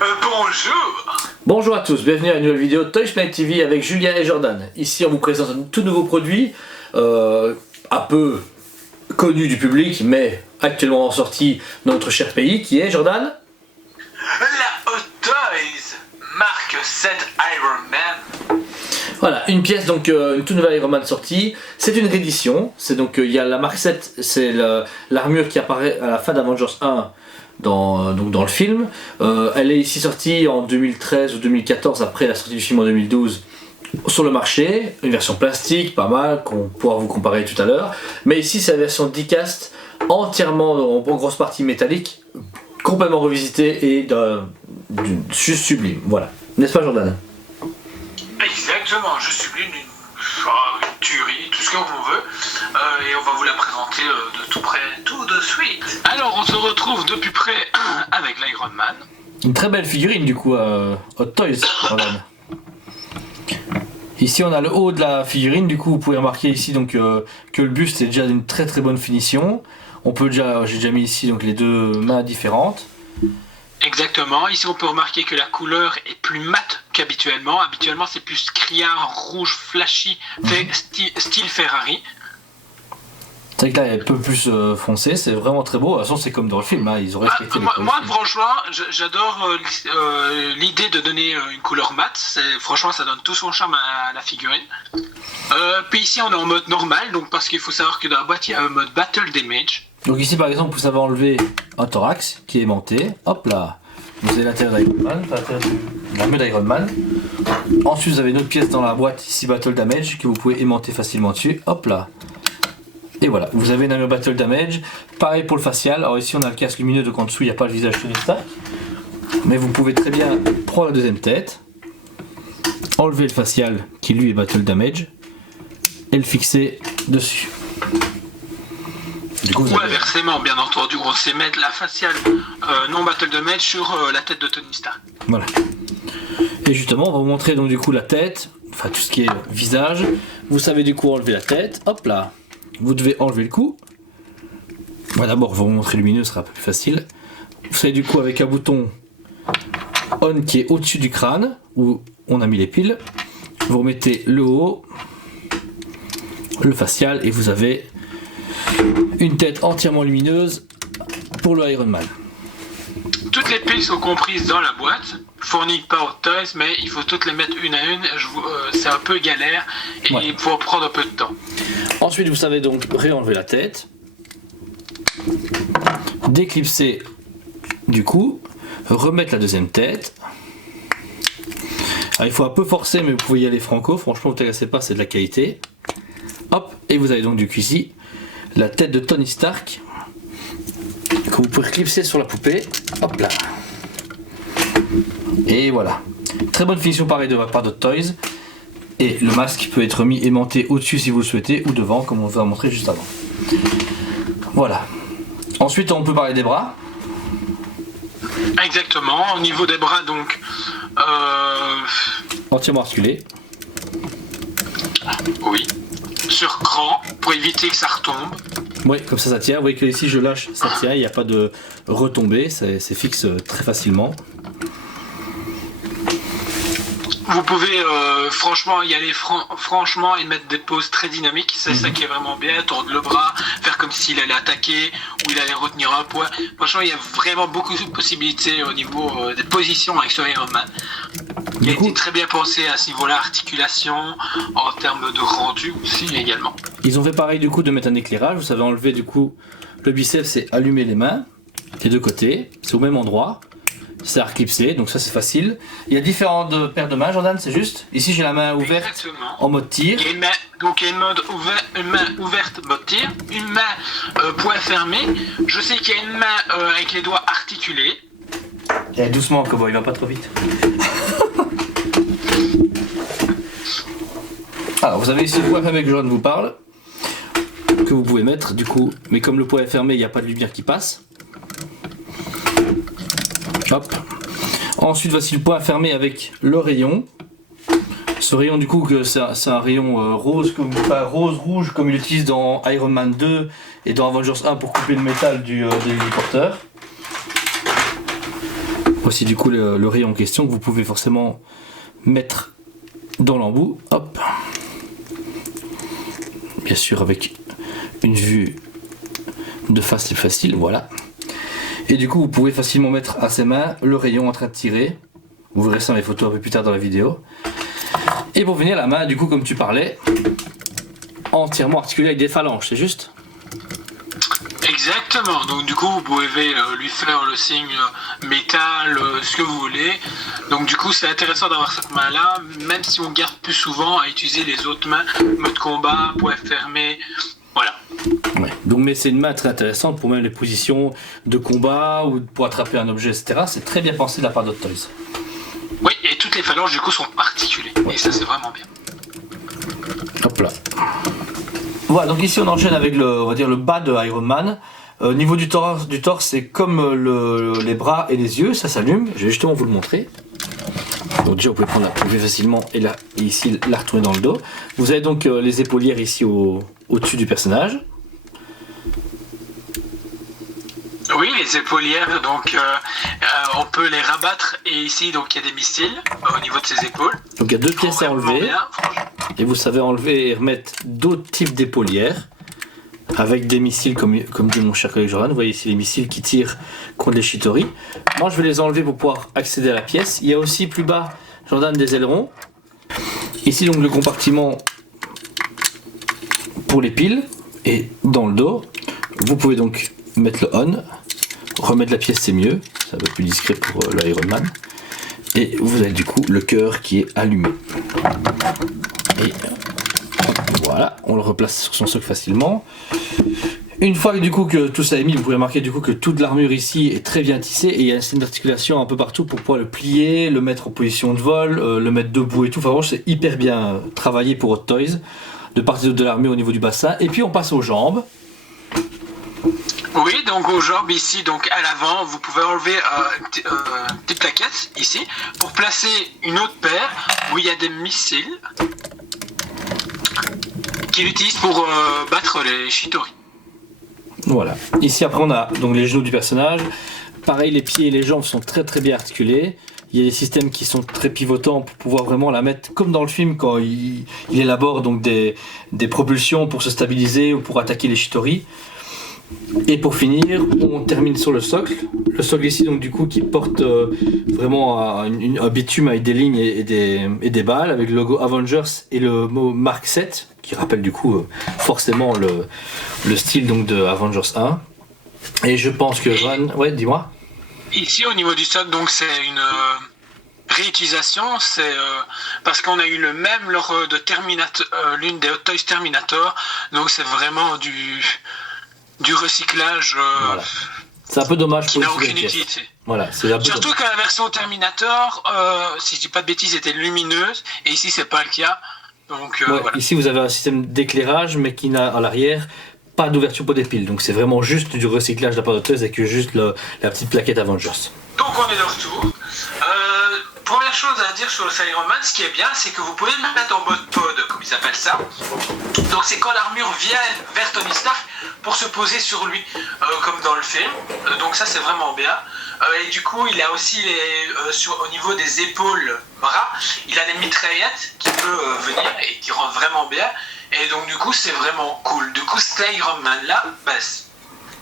Bonjour. Bonjour à tous, bienvenue à une nouvelle vidéo de Toys Planet TV avec Julien et Jordan. Ici on vous présente un tout nouveau produit, un peu connu du public, mais actuellement en sortie dans notre cher pays, qui est, Jordan? La Hot Toys, marque 7 Iron Man. Voilà, une pièce, donc une toute nouvelle Iron Man sortie. C'est une réédition, c'est donc il y a la marque 7, c'est l'armure qui apparaît à la fin d'Avengers 1 dans le film. Elle est ici sortie en 2013 ou 2014 après la sortie du film en 2012 sur le marché. Une version plastique, pas mal, qu'on pourra vous comparer tout à l'heure. Mais ici c'est la version die-cast, entièrement en grosse partie métallique, complètement revisitée et juste sublime. Voilà, n'est-ce pas Jordan? Exactement, je sublime une tuerie, tout ce qu'on veut, et on va vous la présenter de tout près, tout de suite. Alors on se retrouve de plus près avec l'Iron Man. Une très belle figurine du coup Hot Toys, Jordan. Ici on a le haut de la figurine, du coup vous pouvez remarquer ici donc que le buste est déjà d'une très très bonne finition. J'ai déjà mis ici donc les deux mains différentes. Exactement, ici on peut remarquer que la couleur est plus mate qu'habituellement. Habituellement c'est plus criard, rouge, flashy, style Ferrari. C'est vrai que là il est un peu plus foncé, c'est vraiment très beau. De toute façon c'est comme dans le film, hein, ils ont respecté les couleurs. Moi franchement j'adore l'idée de donner une couleur mate. Franchement ça donne tout son charme à la figurine. Puis ici on est en mode normal, donc parce qu'il faut savoir que dans la boîte il y a un mode Battle Damage. Donc ici par exemple vous savez enlever un thorax qui est aimanté, hop là, vous avez l'intérieur d'Iron Man, l'armure d'Iron Man. Ensuite vous avez une autre pièce dans la boîte, ici Battle Damage, que vous pouvez aimanter facilement dessus, hop là. Et voilà, vous avez une armure Battle Damage, pareil pour le facial, alors ici on a le casque lumineux donc en dessous il n'y a pas le visage Tony Stark. Mais vous pouvez très bien prendre la deuxième tête, enlever le facial qui lui est Battle Damage, et le fixer dessus. Du coup, ou inversement, bien entendu, on sait mettre la faciale non Battle Damage sur la tête de Tony Stark. Voilà. Et justement, on va vous montrer donc du coup la tête, enfin tout ce qui est visage. Vous savez du coup enlever la tête, hop là. Vous devez enlever le cou. Voilà, d'abord, on va vous montrer lumineux, ce sera un peu plus facile. Vous savez du coup avec un bouton on qui est au-dessus du crâne, où on a mis les piles. Vous remettez le haut, le facial, et vous avez une tête entièrement lumineuse pour le Iron Man. Toutes les piles sont comprises dans la boîte, fournies par Hot Toys, mais il faut toutes les mettre une à une. C'est un peu galère et il faut prendre un peu de temps. Ensuite, vous savez donc réenlever la tête, déclipser du coup, remettre la deuxième tête. Alors, il faut un peu forcer, mais vous pouvez y aller franco. Franchement, vous ne t'agacez pas, c'est de la qualité. Hop, et vous avez donc du coup ici la tête de Tony Stark que vous pouvez clipser sur la poupée, hop là, et voilà, très bonne finition pareil de la part de Toys. Et le masque peut être mis aimanté au-dessus si vous le souhaitez, ou devant comme on vous a montré juste avant. Voilà, ensuite on peut parler des bras. Exactement, au niveau des bras donc Entièrement articulés. Oui, sur cran pour éviter que ça retombe. Oui, comme ça tient. Vous voyez que ici je lâche, ça tient, il n'y a pas de retombée, c'est fixe très facilement. Vous pouvez franchement y aller franchement et mettre des poses très dynamiques, c'est ça qui est vraiment bien, tordre le bras, faire comme s'il allait attaquer ou il allait retenir un poids. Franchement il y a vraiment beaucoup de possibilités au niveau des positions avec ce Iron Man. Il a été très bien pensé à ce niveau-là, articulation, en termes de rendu aussi également. Ils ont fait pareil du coup de mettre un éclairage, vous savez enlever du coup le biceps et allumer les mains, les deux côtés, c'est au même endroit, c'est à reclipser, donc ça c'est facile. Il y a différentes paires de mains, Jordan, c'est juste. Ici j'ai la main ouverte. Exactement. En mode tir. Il y a une main ouverte mode tir, une main poing fermé. Je sais qu'il y a une main avec les doigts articulés. Et doucement, cowboy, il va pas trop vite. Alors vous avez ici le poing fermé que Jordan vous parle, que vous pouvez mettre du coup, mais comme le poing est fermé, il n'y a pas de lumière qui passe. Hop. Ensuite voici le poing fermé avec le rayon. Ce rayon du coup c'est un rayon rose, rouge comme il utilise dans Iron Man 2 et dans Avengers 1 pour couper le métal de l'héliporteur. Voici du coup le rayon en question que vous pouvez forcément mettre dans l'embout. Hop. Bien sûr avec une vue de face c'est facile, voilà. Et du coup vous pouvez facilement mettre à ses mains le rayon en train de tirer. Vous verrez ça dans les photos un peu plus tard dans la vidéo. Et pour finir la main du coup comme tu parlais, entièrement articulée avec des phalanges, c'est juste? Exactement, donc du coup vous pouvez lui faire le signe métal, ce que vous voulez. Donc du coup c'est intéressant d'avoir cette main là, même si on garde plus souvent à utiliser les autres mains, mode combat, poing fermé, voilà. Ouais. Donc mais c'est une main très intéressante pour même les positions de combat ou pour attraper un objet, etc. C'est très bien pensé de la part d'Hot Toys. Oui, et toutes les phalanges du coup sont articulées, et ça c'est vraiment bien. Hop là. Voilà, donc ici on enchaîne avec on va dire le bas de Iron Man. Au niveau du torse c'est comme les bras et les yeux, ça s'allume. Je vais justement vous le montrer. Donc déjà vous pouvez prendre la plus facilement et ici la retourner dans le dos. Vous avez donc les épaulières ici au-dessus du personnage. Oui, les épaulières, donc on peut les rabattre et ici donc il y a des missiles au niveau de ses épaules. Donc il y a deux pièces à enlever. Et vous savez enlever et remettre d'autres types d'épaulières avec des missiles comme dit mon cher collègue Jordan. Vous voyez ici les missiles qui tirent contre les Chitauri. Moi je vais les enlever pour pouvoir accéder à la pièce. Il y a aussi plus bas, Jordan, des ailerons. Ici donc le compartiment pour les piles et dans le dos. Vous pouvez donc mettre le on, remettre la pièce c'est mieux, c'est un peu plus discret pour le Iron Man. Et vous avez du coup le cœur qui est allumé. Et voilà, on le replace sur son socle facilement. Une fois du coup que tout ça est mis, vous pouvez remarquer du coup que toute l'armure ici est très bien tissée et il y a un système d'articulation un peu partout pour pouvoir le plier, le mettre en position de vol, le mettre debout et tout. Enfin, c'est hyper bien travaillé pour Hot Toys, de part et d'autre de l'armure au niveau du bassin. Et puis on passe aux jambes. Oui, donc aux jambes ici, donc à l'avant, vous pouvez enlever une petite plaquette ici pour placer une autre paire où il y a des missiles qu'il utilise pour battre les Chitauri. Voilà. Ici après on a donc les genoux du personnage. Pareil, les pieds et les jambes sont très très bien articulés. Il y a des systèmes qui sont très pivotants pour pouvoir vraiment la mettre comme dans le film quand il élabore donc des propulsions pour se stabiliser ou pour attaquer les Chitauri. Et pour finir, on termine sur le socle. Le socle ici donc du coup qui porte vraiment un bitume avec des lignes et des balles avec le logo Avengers et le mot Mark 7 qui rappelle du coup forcément le style donc de Avengers 1. Et je pense que Johan, ouais, dis-moi. Ici au niveau du socle donc c'est une réutilisation, c'est parce qu'on a eu le même lors de Terminator, l'une des Hot Toys Terminator, donc c'est vraiment du recyclage voilà. C'est un peu dommage qui n'a aucune utilité. Voilà, c'est un peu surtout que la version Terminator, si je dis pas de bêtises, était lumineuse et ici c'est pas le cas. Donc ouais, voilà. Ici vous avez un système d'éclairage mais qui n'a à l'arrière pas d'ouverture pour des piles. Donc c'est vraiment juste du recyclage de la part de Toys avec juste la petite plaquette Avengers. Donc on est de retour. Première chose à dire sur le Iron Man, ce qui est bien, c'est que vous pouvez le mettre en mode pod, comme ils appellent ça. Donc c'est quand l'armure vient vers Tony Stark pour se poser sur lui, comme dans le film. Donc ça c'est vraiment bien. Et du coup il a aussi au niveau des épaules, bras, il a des mitraillettes qui peuvent venir et qui rendent vraiment bien. Et donc du coup c'est vraiment cool. Du coup cet Iron Man là,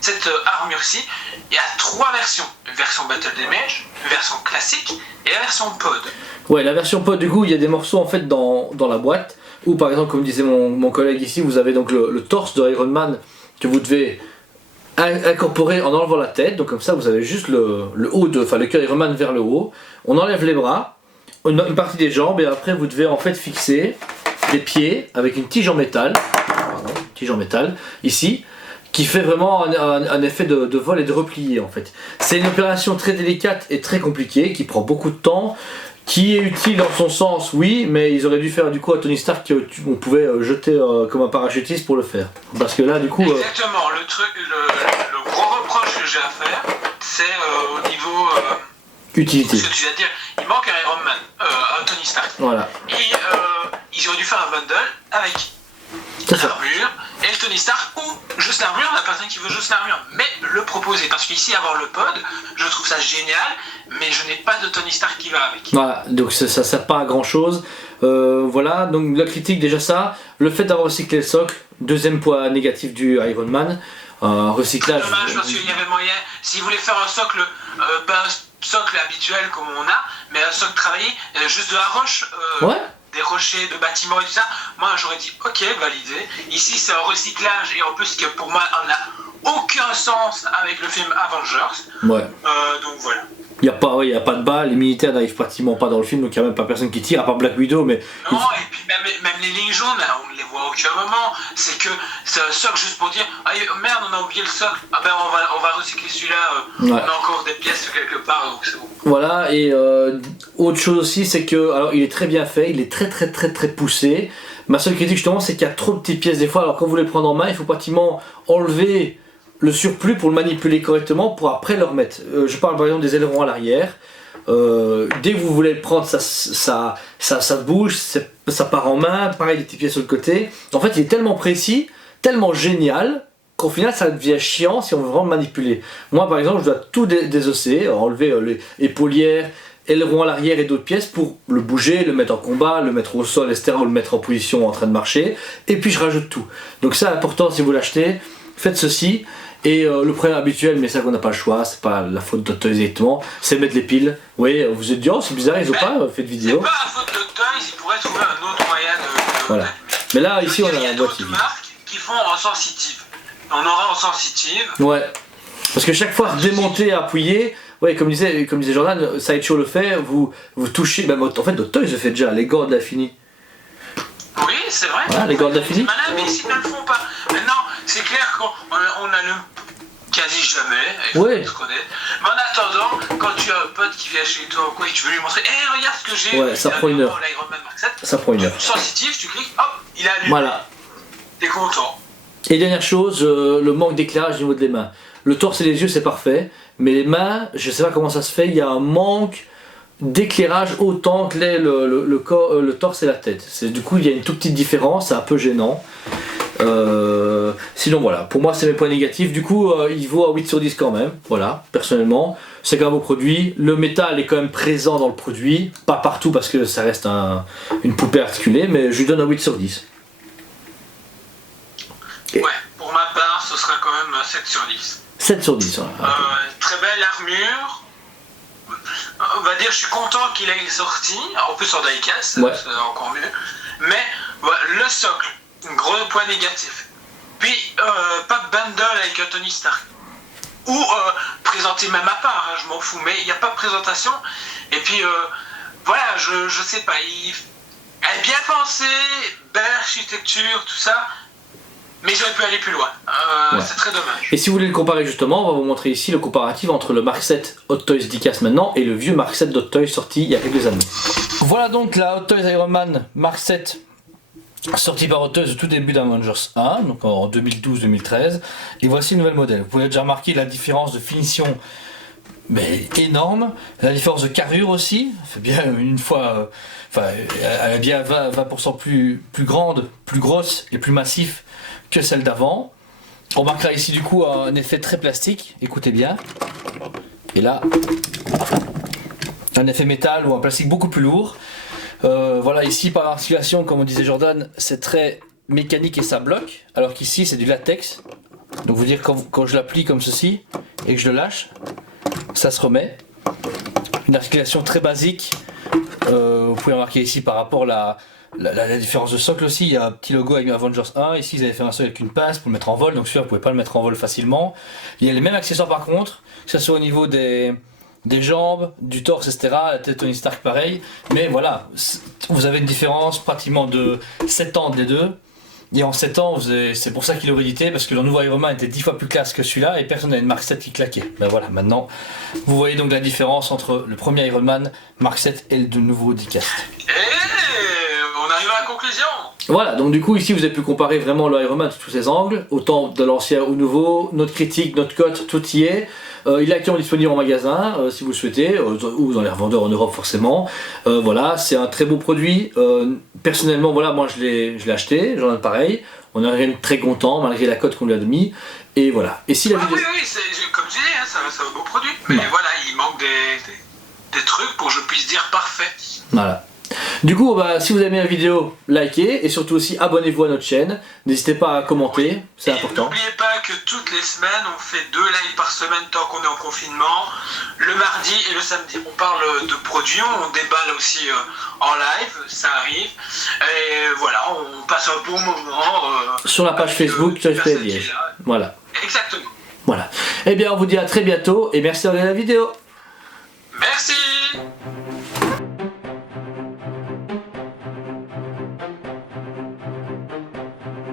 cette armure-ci, il y a 3 versions. Une version Battle Damage, une version classique et la version pod. Ouais, la version pod, du coup, il y a des morceaux en fait dans la boîte. Ou par exemple, comme disait mon collègue ici, vous avez donc le torse de Iron Man que vous devez incorporer en enlevant la tête. Donc comme ça, vous avez juste le haut le cœur Iron Man vers le haut. On enlève les bras, une partie des jambes et après vous devez en fait fixer les pieds avec une tige en métal. Ici. Qui fait vraiment un effet de vol et de replié en fait. C'est une opération très délicate et très compliquée qui prend beaucoup de temps, qui est utile dans son sens, oui, mais ils auraient dû faire du coup à Tony Stark qu'on pouvait jeter comme un parachutiste pour le faire. Parce que là du coup... Exactement, le gros reproche que j'ai à faire, c'est au niveau... utilité. Ce que tu vas dire, il manque un Iron Man, un Tony Stark. Voilà. Et ils auraient dû faire un bundle avec l'armure et le Tony Stark ou juste l'armure, la personne qui veut juste l'armure, mais le proposer parce qu'ici avoir le pod, je trouve ça génial mais je n'ai pas de Tony Stark qui va avec. Voilà, donc ça sert pas à grand chose. Voilà, donc la critique déjà ça, le fait d'avoir recyclé le socle, deuxième point négatif du Iron Man, recyclage. C'est dommage parce qu'il y avait moyen, s'ils voulaient faire un socle, pas un socle habituel comme on a, mais un socle travaillé, juste de la roche. Ouais. Des rochers, de bâtiments et tout ça, moi j'aurais dit ok, validé. Ici c'est un recyclage et en plus que pour moi on n'a aucun sens avec le film Avengers. Ouais. Donc voilà. Il n'y a pas de balles, les militaires n'arrivent pratiquement pas dans le film, donc il n'y a même pas personne qui tire, à part Black Widow. Mais non, et puis même les lignes jaunes, on ne les voit à aucun moment. C'est que c'est un socle juste pour dire ah merde, on a oublié le socle, ah ben on va recycler celui-là, ouais. On a encore des pièces quelque part, donc c'est bon. Voilà, et autre chose aussi, c'est que, alors il est très bien fait, il est très poussé. Ma seule critique justement, c'est qu'il y a trop de petites pièces des fois, alors quand vous les prenez en main, il faut pratiquement enlever le surplus pour le manipuler correctement pour après le remettre. Je parle par exemple des ailerons à l'arrière. Dès que vous voulez le prendre, ça bouge, ça part en main, pareil des petites pièces sur le côté. En fait, il est tellement précis, tellement génial, qu'au final ça devient chiant si on veut vraiment le manipuler. Moi par exemple, je dois tout désosser, enlever les épaulières, ailerons à l'arrière et d'autres pièces pour le bouger, le mettre en combat, le mettre au sol, etc., ou le mettre en position en train de marcher, et puis je rajoute tout. Donc c'est important si vous l'achetez, faites ceci. Et le problème habituel, mais ça qu'on n'a pas le choix, c'est pas la faute de Toys directement, c'est mettre les piles. Oui, vous êtes dit, oh c'est bizarre, ils ont pas fait de vidéo. C'est pas la faute de Toys, ils pourraient trouver un autre moyen de... Voilà. Mais là, ici, on a la boîte. Il y a d'autres marques qui font en sensitive. On aura en sensitive. Ouais. Parce que chaque fois, démonter, appuyer, ouais, comme disait Jordan, Sideshow le fait, vous touchez, même en fait, d'autres Toys le fait déjà, les gants de l'Infini. Oui, c'est vrai. Voilà, les gants de l'Infini. C'est malin, mais s'ils ne le font pas. Maintenant, c'est clair qu'on allume quasi jamais, ouais. Mais en attendant, quand tu as un pote qui vient chez toi ou quoi et que tu veux lui montrer, regarde ce que j'ai, ouais, ça prend une heure. Ça prend une heure. Sensitif, tu cliques, hop, il a allumé. Voilà. T'es content. Et dernière chose, le manque d'éclairage au niveau des mains. Le torse et les yeux c'est parfait, mais les mains, je sais pas comment ça se fait, il y a un manque d'éclairage autant que le torse et la tête. Du coup il y a une toute petite différence, c'est un peu gênant. Sinon voilà, pour moi c'est mes points négatifs, du coup il vaut à 8 sur 10 quand même, voilà, personnellement, c'est quand même un beau produit, le métal est quand même présent dans le produit, pas partout parce que ça reste une poupée articulée, mais je lui donne un 8 sur 10. Ouais, pour ma part ce sera quand même un 7 sur 10. 7 sur 10, voilà. Très belle armure. On va dire, je suis content qu'il ait sorti, en plus en diecast, ouais. C'est encore mieux. Mais voilà, le socle, gros point négatif. Puis pas de bundle avec Tony Stark. Ou présenter même à part, je m'en fous, mais il n'y a pas de présentation. Et puis voilà, je sais pas, elle est bien pensée, belle architecture, tout ça. Mais ils auraient pu aller plus loin, ouais. C'est très dommage. Et si vous voulez le comparer justement, on va vous montrer ici le comparatif entre le Mark 7 Hot Toys Diecast maintenant et le vieux Mark 7 Hot Toys sorti il y a quelques années. Voilà donc la Hot Toys Iron Man Mark 7 sorti par Hot Toys au tout début d'Avengers 1, donc en 2012-2013. Et voici le nouvel modèle. Vous pouvez déjà remarquer la différence de finition, mais énorme. La différence de carrure aussi, fait bien une fois, elle est bien 20% plus grande, plus grosse et plus massif que celle d'avant. On remarquera ici du coup un effet très plastique, écoutez bien. Et là, un effet métal ou un plastique beaucoup plus lourd. Voilà, ici par articulation, comme on disait Jordan, c'est très mécanique et ça bloque, alors qu'ici c'est du latex. Donc vous dire quand je l'applique comme ceci et que je le lâche, ça se remet. Une articulation très basique. Vous pouvez remarquer ici par rapport à la différence de socle aussi, il y a un petit logo avec Avengers 1, ici ils avaient fait un socle avec une pince pour le mettre en vol, donc celui-là vous pouvez pas le mettre en vol facilement. Il y a les mêmes accessoires par contre, que ce soit au niveau des jambes, du torse, etc. La tête Tony Stark pareil, mais voilà, vous avez une différence pratiquement de 7 ans des deux. Et en 7 ans, c'est pour ça qu'il aurait édité, parce que le nouveau Iron Man était 10 fois plus classe que celui-là et personne n'avait une Mark 7 qui claquait. Ben voilà, maintenant, vous voyez donc la différence entre le premier Iron Man, Mark 7 et le nouveau Diecast. On arrive à la conclusion. Voilà, donc du coup ici vous avez pu comparer vraiment le Iron Man sous tous ses angles, autant de l'ancien au nouveau, notre critique, notre cote, tout y est. Il est actuellement disponible en magasin si vous le souhaitez, ou dans les revendeurs en Europe forcément. Voilà, c'est un très beau produit. Personnellement, voilà, moi je l'ai acheté, j'en ai pareil. On est rien très content malgré la cote qu'on lui a mis. Et voilà. Et si la vidéo... Oui, comme je disais, c'est un beau produit. Mais voilà, il manque des trucs pour que je puisse dire parfait. Voilà. Du coup, bah, si vous aimez la vidéo, likez et surtout aussi abonnez-vous à notre chaîne. N'hésitez pas à commenter, c'est important. N'oubliez pas que toutes les semaines, on fait 2 lives par semaine tant qu'on est en confinement. Le mardi et le samedi, on parle de produits, on déballe aussi en live, ça arrive. Et voilà, on passe un bon moment. Sur la page Facebook Touchpad Liège. Voilà. Exactement. Voilà. Eh bien, on vous dit à très bientôt et merci d'avoir regardé la vidéo. Merci.